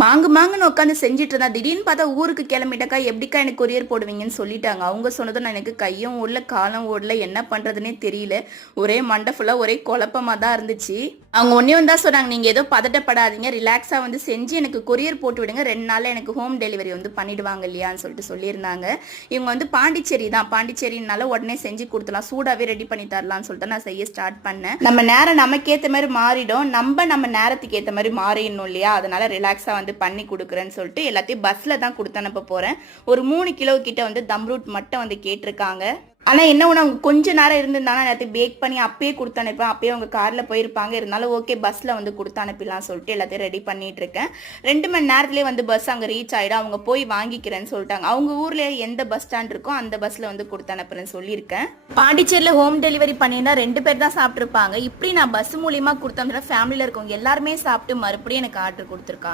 மாங்குன்னு உட்காந்து செஞ்சுட்டு இருந்தா திடீர்னு பார்த்தா ஊருக்கு கிளம்பிட்டாக்கா எப்படிக்கா எனக்கு கொரியர் போடுவீங்கன்னு சொல்லிட்டாங்க. அவங்க சொன்னதும் நான் எனக்கு கையும் ஓடல காலம் ஓடல, என்ன பண்றதுன்னே தெரியல. ஒரே மண்டை ஃபுல்லா ஒரே குழப்பமா தான் இருந்துச்சு. அவங்க ஒன்னே தான் சொன்னாங்க, நீங்க ஏதோ பதட்டப்படாதீங்க, ரிலாக்ஸா வந்து செஞ்சு எனக்கு கொரியர் போட்டு விடுங்க, 2 நாள்ல எனக்கு ஹோம் டெலிவரி வந்து பண்ணிடுவாங்க இல்லையான்னு சொல்லிட்டு சொல்லியிருந்தாங்க. இவங்க வந்து பாண்டிச்சேரி தான், பாண்டிச்சேரினால உடனே செஞ்சு கொடுத்துலாம், சூடாவே ரெடி பண்ணி தரலாம்னு சொல்லிட்டு நான் செய்ய ஸ்டார்ட் பண்ணேன். நம்ம நேரம் நமக்கு ஏற்ற மாதிரி மாறிடும், நம்ம நேரத்துக்கு ஏற்ற மாதிரி மாறிடணும் இல்லையா, அதனால ரிலாக்ஸா வந்து பண்ணி கொடுக்குறேன்னு சொல்லிட்டு எல்லாத்தையும் பஸ்ல தான் கொடுத்து அனுப்ப போறேன். ஒரு 3 கிலோ கிட்ட வந்து தம் ரூட் மட்டும் வந்து கேட்டிருக்காங்க. ஆனால் என்ன ஒன்று, அவங்க கொஞ்ச நேரம் இருந்திருந்தாலும் எல்லாத்தையும் பேக் பண்ணி அப்பயே கொடுத்து அனுப்பேன். அப்பயே அவங்க காரில் போயிருப்பாங்க, இருந்தாலும் ஓகே பஸ்ஸில் வந்து கொடுத்து அனுப்பிடலாம் சொல்லிட்டு எல்லாத்தையும் ரெடி பண்ணிட்டு இருக்கேன். 2 மணி நேரத்துலேயே வந்து பஸ் அங்கே ரீச் ஆகிடும். அவங்க போய் வாங்கிக்கிறேன்னு சொல்லிட்டாங்க. அவங்க ஊரில் எந்த பஸ் ஸ்டாண்ட் இருக்கோ அந்த பஸ்ஸில் வந்து கொடுத்து அனுப்புறேன்னு சொல்லியிருக்கேன். பாண்டிச்சேரியில் ஹோம் டெலிவரி பண்ணியிருந்தா 2 பேர் தான் சாப்பிட்ருப்பாங்க. இப்படி நான் பஸ் மூலியமாக கொடுத்தோம்னா ஃபேமிலியில் இருக்கவங்க எல்லாருமே சாப்பிட்டு மறுபடியும் எனக்கு ஆர்டர் கொடுத்துருக்காங்க.